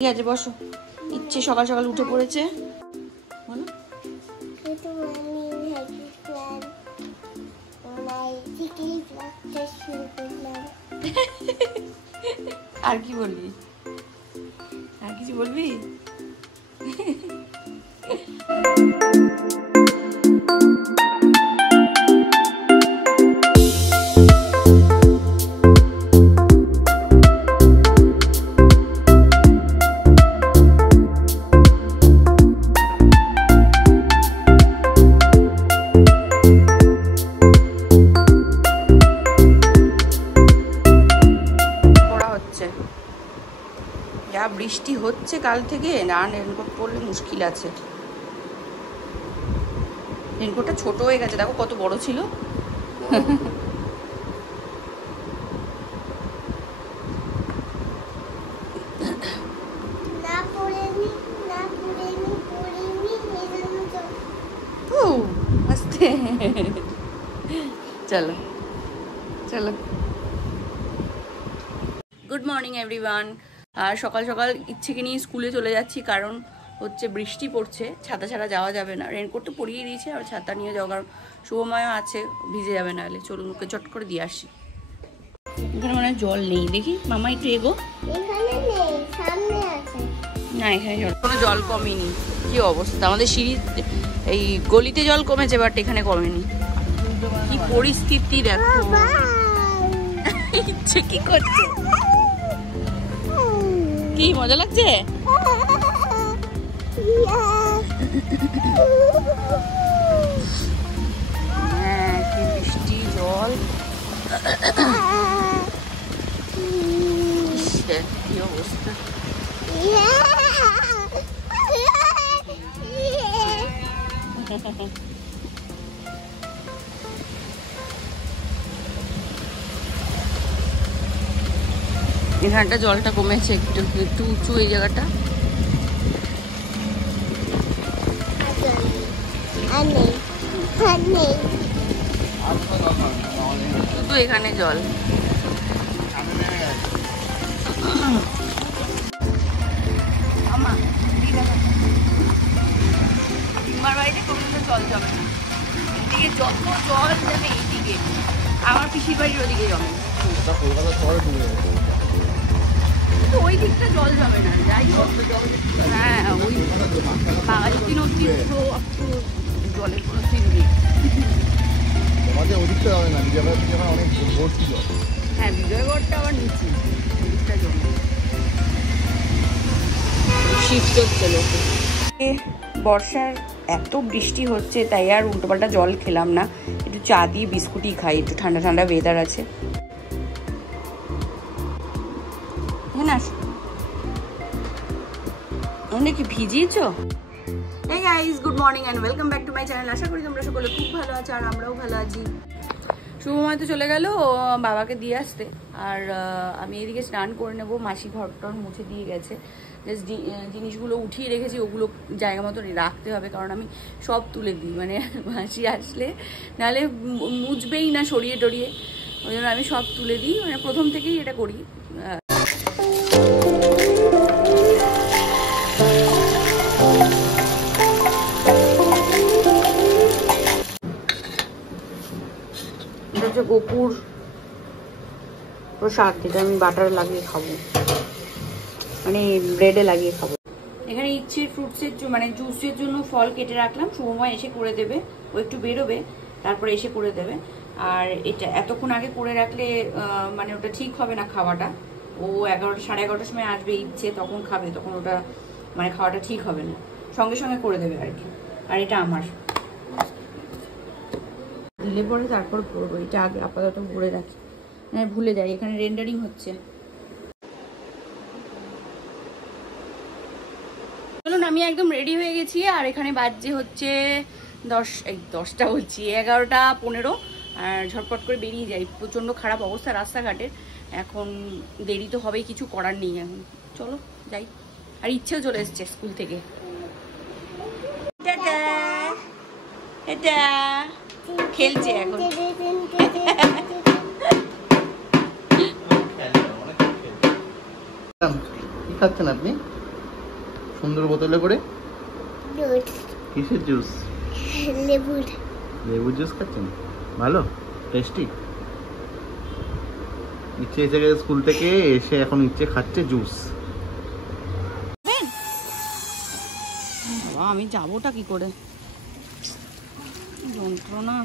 ঠিক আছে বসো। ইচ্ছে সকাল সকাল উঠে পড়েছে। বলো। আর কি বলবি? আর কিছু বলবি? যা বৃষ্টি হচ্ছে কাল থেকে, না রেনকোট পরলে মুশকিল আছে। রেনকোটটা ছোট হয়ে গেছে, দেখো কত বড় ছিল। আস্তে চলো চলো। Good morning everyone. আর সকাল সকাল ইচ্ছেকে নিয়ে স্কুলে চলে যাচ্ছি, কারণ হচ্ছে বৃষ্টি পড়ছে, ছাতা ছাড়া যাওয়া যাবে না। রেনকোট তো পরিয়ে দিয়েছে, আর ছাতা নিয়ে যাওয়া, কারণ শুভময়ও আছে, ভিজে যাবে না হলে। চলুন ওকে চট করে দিয়ে আসি। এখানে মানে জল নেই, দেখি মামা একটু এগো। না এখানে জল, কোনো জল কমেনি। কি অবস্থা আমাদের সিঁড়ি, এই গলিতে জল কমেছে, বাট এখানে কমেনি। কি পরিস্থিতি দেখো। ইচ্ছে কি করছে? কি মজা লাগছে? হ্যাঁ কি বৃষ্টি জল, কি অবস্থা। এখানটা জলটা কমেছে একটু, একটু উঁচু এই জায়গাটা। শুধু এখানে জল। আমার বাড়িতে কোনো জল জমে না, এদিকে যত জল যাবে এইদিকে, আমার পিসির বাড়ির ওদিকে জমে। ওই দিকটা জল জমে না, যাই হোক। হ্যাঁ ওই বাঙালি নদী তো জলের কোনো সিন নেই। হ্যাঁ বিজয়গড়টা আবার নিচে, ওদিকটা জমে। শিফট হচ্ছে লোকে। বর্ষার এত বৃষ্টি হচ্ছে, তাই আর উল্টোপাল্টা জল খেলাম না, একটু চা দিয়ে বিস্কুটই খাই, একটু ঠান্ডা ঠান্ডা ওয়েদার আছে। হ্যাঁ না কি ভিজিয়েছো? এই guys good morning and welcome back to my channel. আশা করি তোমরা সকলে খুব ভালো আছো, আর আমরাও ভালো আছি। শুভময় তো চলে গেল বাবাকে দিয়ে আসতে, আর আমি এদিকে স্নান করে নেবো। মাসি ঘরটর মুছে দিয়ে গেছে, জাস্ট জিনিসগুলো উঠিয়ে রেখেছি, ওগুলো জায়গা মতো রাখতে হবে, কারণ আমি সব তুলে দিই, মানে মাসি আসলে নাহলে মুছবেই না সরিয়ে টরিয়ে, ওই জন্য আমি সব তুলে দিই, মানে প্রথম থেকেই এটা করি। এটা হচ্ছে গোপুর প্রসাদ, যেটা আমি বাটার লাগিয়ে খাবো, মানে ব্রেডে লাগিয়ে খাবো। এখানে ইচ্ছে ফ্রুটসের মানে জুসের জন্য ফল কেটে রাখলাম, সময় এসে করে দেবে, ও একটু বেরোবে তারপরে এসে করে দেবে। আর এটা এতক্ষণ আগে করে রাখলে মানে ওটা ঠিক হবে না খাওয়াটা। ও 11টা সাড়ে 11টার সময় আসবে ইচ্ছে, তখন খাবে, তখন ওটা মানে খাওয়াটা ঠিক হবে না, সঙ্গে সঙ্গে করে দেবে আর কি। আর এটা আমার দিলে পরে তারপর করবো, এটা আগে আপাতত ভরে রাখি, মানে ভুলে যাই। এখানে রেন্ডারিং হচ্ছে। চলুন আমি একদম রেডি হয়ে গেছি, আর এখানে বাজছে হচ্ছে 10টা বলছি 11:15, আর ঝটপট করে বেরিয়ে যাই। প্রচণ্ড খারাপ অবস্থা রাস্তাঘাটের, এখন দেরি তো হবেই, কিছু করার নেই এখন। চলো যাই। আর ইচ্ছেও চলে এসছে স্কুল থেকে। এটা খেলছে এখন। কি খাচ্ছেন আপনি? সুন্দর বোতলে করে? কিসের জুস? লেবুর জুস খাচ্ছেন? ভালো, টেস্টি। ইচ্ছে এসে গেছে স্কুল থেকে, এসে এখন ইচ্ছে খাচ্ছে জুস। আমি যাবোটা কি করে, যন্ত্রণা।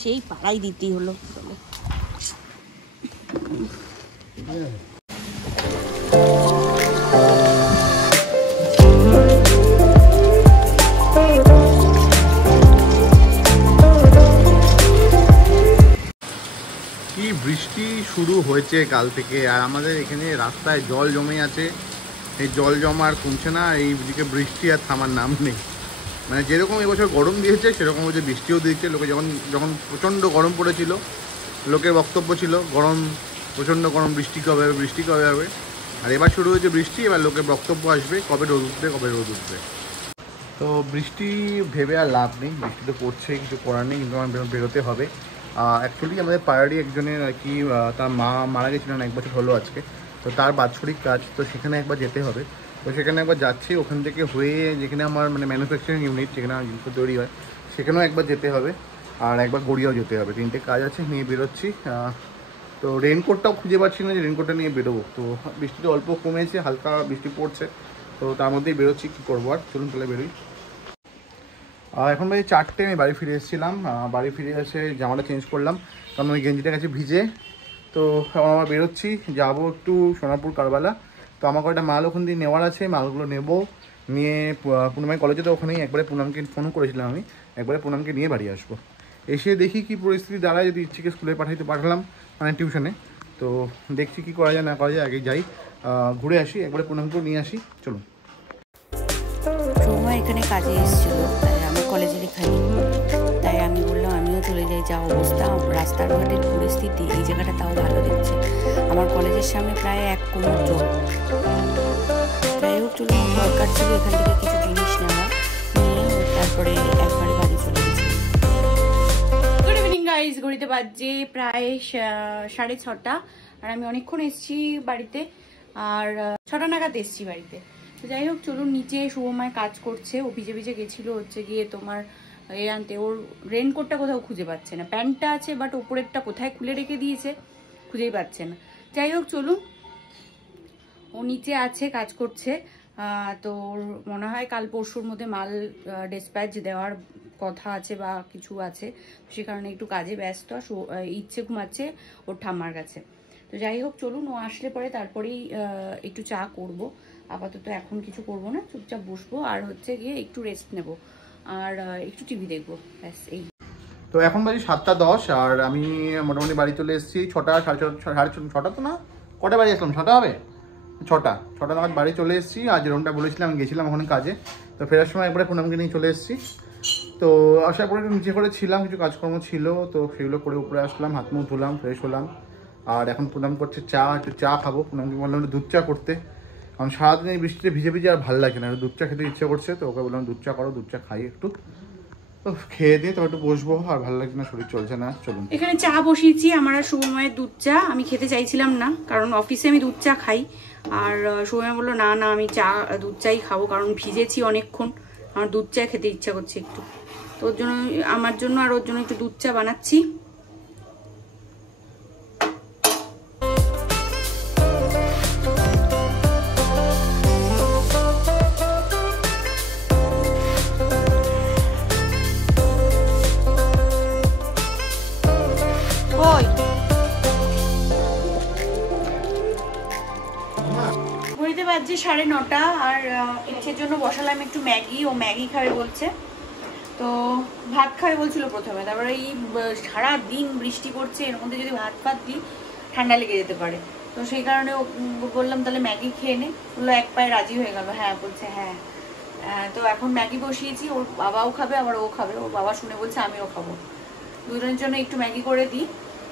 সেই পাড়াই দিতেই হলো। কি বৃষ্টি শুরু হয়েছে কাল থেকে, আর আমাদের এখানে রাস্তায় জল জমে আছে। এই জল জমা আর কমছে না, এইদিকে বৃষ্টি আর থামার নাম নেই। মানে যেরকম এবছর গরম দিয়েছে সেরকম হচ্ছে বৃষ্টিও দিয়েছে। লোকে যখন প্রচণ্ড গরম পড়েছিল, লোকের বক্তব্য ছিল গরম, প্রচণ্ড গরম, বৃষ্টি কবে হবে, বৃষ্টি কবে হবে। আর এবার শুরু হয়েছে বৃষ্টি, এবার লোকের বক্তব্য আসবে কবে রোদ উঠবে, কবে রোদ উঠবে। তো বৃষ্টি ভেবে আর লাভ নেই, বৃষ্টি তো পড়ছে, কিছু করার নেই, কিন্তু আমার বেরোতে হবে। অ্যাকচুয়ালি আমাদের পাড়ারই একজনের আর কি, তার মা মারা গেছিলেন 1 বছর হলো আজকে। তো তার বাৎসরিক কাজ, তো সেখানে একবার যেতে হবে। তো সেখানে একবার যাচ্ছি, ওখান থেকে হয়ে যেখানে আমার মানে ম্যানুফ্যাকচারিং ইউনিট, যেখানে আমার জিনিস তৈরি হয়, সেখানেও একবার যেতে হবে। আর একবার গড়িয়াও যেতে হবে। 3টে কাজ আছে, নিয়ে বেরোচ্ছি। তো রেনকোটটাও খুঁজে পাচ্ছি না যে রেনকোটটা নিয়ে বেরোবো। তো বৃষ্টিটা অল্প কমেছে, হালকা বৃষ্টি পড়ছে, তো তার মধ্যেই বেরোচ্ছি। কী করবো আর, চলুন তাহলে বেরোই। এখন বাজে 4টে, আমি বাড়ি ফিরে এসেছিলাম। বাড়ি ফিরে এসে জামাটা চেঞ্জ করলাম, কারণ ওই গেঞ্জিটা কাছে ভিজে। তো এখন আমরা বেরোচ্ছি, যাবো একটু সোনারপুর কারবালা। তো আমার কয়েকটা মাল ওখান দিয়ে নেওয়ার আছে, মালগুলো নেবো। নিয়ে পুনমাই কলেজে, তো ওখানেই একবারে পুনমকে ফোন করেছিলাম আমি, একবারে পুনমকে নিয়ে বাড়ি আসবো। এসে দেখি কি পরিস্থিতি দাঁড়ায়, যদি ইচ্ছেকে স্কুলে পাঠালাম মানে টিউশনে। তো দেখছি কি করা যায় না করা যায়, আগে যাই, ঘুরে আসি, একবারে পুনমকেও নিয়ে আসি। চলুন। সোমা এখানে কাজে এসেছিলো, তাই আমি কলেজের এখানে, তাই আমি বললাম আমিও চলে যাই। যা অবস্থা রাস্তার ঘাটের পরিস্থিতি, এই জায়গাটা তাও ভালো দেখছে। আমার কলেজের সামনে প্রায় 1 কোমর জল। যাই হোক, চলুন, দরকার ছিল এখান থেকে কিছু জিনিস নেওয়া, নিয়ে তারপরে একবারে বাড়ি চলে গেছি। গুড ইভিনিং গাইজ, ঘড়িতে বাজে প্রায় 6:30, আর আমি অনেকক্ষণ এসেছি বাড়িতে, আর 6টা নাগাদ এসেছি বাড়িতে। তো যাই হোক, চলুন নিচে শুভমায় কাজ করছে। ও ভিজে ভিজে গেছিলো হচ্ছে গিয়ে তোমার আনতে, ওর রেনকোটটা কোথাও খুঁজে পাচ্ছে না। প্যান্টটা আছে, বাট ওপরেরটা কোথায় খুলে রেখে দিয়েছে, খুঁজেই পাচ্ছে না। যাই হোক, চলুন, ও নিচে আছে, কাজ করছে। তো মনে হয় কাল পরশুর মধ্যে মাল ডিসপ্যাচ দেওয়ার কথা আছে বা কিছু আছে, সে কারণে একটু কাজে ব্যস্ত। ইচ্ছে ঘুমাচ্ছে ওর ঠাম্মার কাছে। তো যাই হোক, চলুন, ও আসলে পরে তারপরেই একটু চা করব। আপাতত এখন কিছু করব না, চুপচাপ বসবো, আর হচ্ছে গিয়ে একটু রেস্ট নেব, আর একটু টিভি দেখবো, ব্যাস এই। তো এখন বাজে 7:10, আর আমি মোটামুটি বাড়ি চলে এসেছি 6টা, সাড়ে 6টা তো না, কটা বাড়ি আসলাম, 6টা হবে, 6টা নাগাদ বাড়ি চলে এসেছি। আর যেরকমটা বলেছিলাম, আমি গেছিলাম ওখানে কাজে। তো ফেরার সময় একবারে পুনমকে নিয়ে চলে এসেছি। তো আসার পরে একটু নিচে করে ছিলাম, কিছু কাজকর্ম ছিল, তো সেগুলো করে উপরে আসলাম, হাত মুখ ধুলাম, ফ্রেশ হলাম। আর এখন পুনম করছে চা, একটু চা খাবো। পুনমকে বললাম দুধ চা করতে, কারণ সারাদিন এই বৃষ্টিতে ভিজে ভিজে আর ভালো লাগে না, দুধ চা খেতে ইচ্ছে করছে। তো ওকে বললাম দুধ চা করো, দুধ চা খাই একটু। তো খেয়ে দিয়ে তো একটু বসবো, আর ভালো লাগছে না, শরীর চলছে না। চলুন, এখানে চা বসিয়েছি, আমার আর শুভময়ের দুধ চা। আমি খেতে চাইছিলাম না, কারণ অফিসে আমি দুধ চা খাই। আর শুভময় বললো না না, আমি দুধ চাই খাবো, কারণ ভিজেছি অনেকক্ষণ, আমার দুধ চা খেতে ইচ্ছা করছে একটু। তো ওর জন্য, আমার জন্য আর ওর জন্য একটু দুধ চা বানাচ্ছি। ঘড়িতে বাজছে 9:30, আর ইচ্ছের জন্য বসালাম একটু ম্যাগি। ও ম্যাগি খাবে বলছে, তো ভাত খাবে বলছিল প্রথমে, তারপরে এই সারা দিন বৃষ্টি পড়ছে, এর মধ্যে যদি ভাত দিই ঠান্ডা লেগে যেতে পারে। তো সেই কারণে বললাম তাহলে ম্যাগি খেয়ে নে, বললো এক পায়ে রাজি হয়ে গেল, হ্যাঁ বলছে হ্যাঁ। তো এখন ম্যাগি বসিয়েছি, ওর বাবাও খাবে আবার ও খাবে। ওর বাবা শুনে বলছে আমিও খাবো, দুজনের জন্য একটু ম্যাগি করে দিই,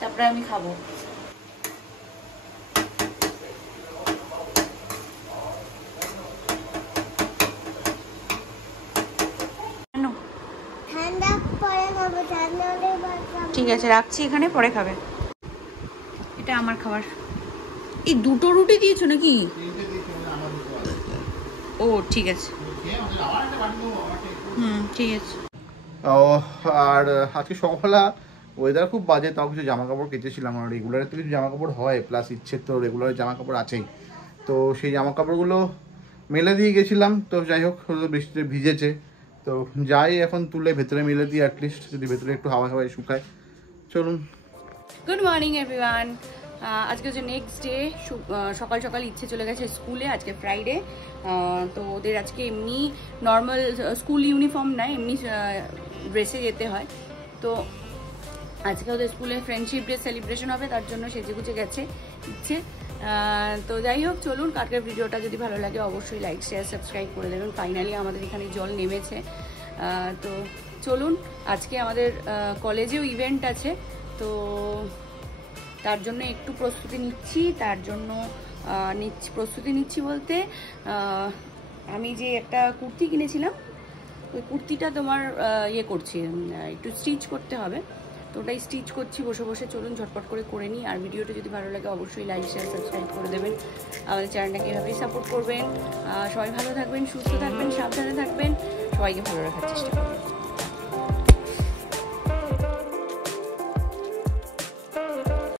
তারপরে আমি খাবো। ঠিক আছে, রাখছি এখানে, পরে খাবে। এটা আমার খাবার। এই দুটো রুটি দিয়েছো নাকি? ও ঠিক আছে, ঠিক আছে। আর আজকে সকালবেলা ওয়েদার খুব বাজে, তাও কিছু জামা কাপড় কেচেছিলাম। আর রেগুলারে তো কিছু জামা কাপড় হয়, প্লাস ইচ্ছে তো রেগুলার জামা কাপড় আছেই। তো সেই জামা কাপড়গুলো মেলে দিয়ে গেছিলাম। তো যাই হোক, বৃষ্টিতে ভিজেছে, তো যাই এখন তুলে ভেতরে মেলে দিই, অ্যাটলিস্ট যদি ভেতরে একটু হাওয়া হাওয়ায় শুকায়। চলুন। Good morning everyone. আজকে হচ্ছে নেক্সট ডে। সকাল সকাল ইচ্ছে চলে গেছে স্কুলে, আজকে ফ্রাইডে। তো ওদের আজকে এমনি নর্মাল স্কুল ইউনিফর্ম নাই, এমনি ড্রেসে যেতে হয়। তো আজকে ওদের স্কুলে ফ্রেন্ডশিপ ডে সেলিব্রেশন হবে, তার জন্য সেজেগুজে গেছে ইচ্ছে। তো যাই হোক, চলুন। কালকের ভিডিওটা যদি ভালো লাগে অবশ্যই লাইক শেয়ার সাবস্ক্রাইব করে দেবেন। ফাইনালি আমাদের এখানে জল নেমেছে। তো চলুন, আজকে আমাদের কলেজেও ইভেন্ট আছে, তো তার জন্য একটু প্রস্তুতি নিচ্ছি। প্রস্তুতি নিচ্ছি বলতে আমি যে একটা কুর্তি কিনেছিলাম, ওই কুর্তিটা তোমার ইয়ে করছি, একটু স্টিচ করতে হবে, তো ওটাই স্টিচ করছি বসে বসে। চলুন ঝটপট করে নিই। আর ভিডিওটা যদি ভালো লাগে অবশ্যই লাইক শেয়ার সাবস্ক্রাইব করে দেবেন। আমাদের চ্যানেলটাকে এভাবেই সাপোর্ট করবেন। সবাই ভালো থাকবেন, সুস্থ থাকবেন, সাবধানে থাকবেন, সবাইকে ভালো রাখার চেষ্টা করবেন।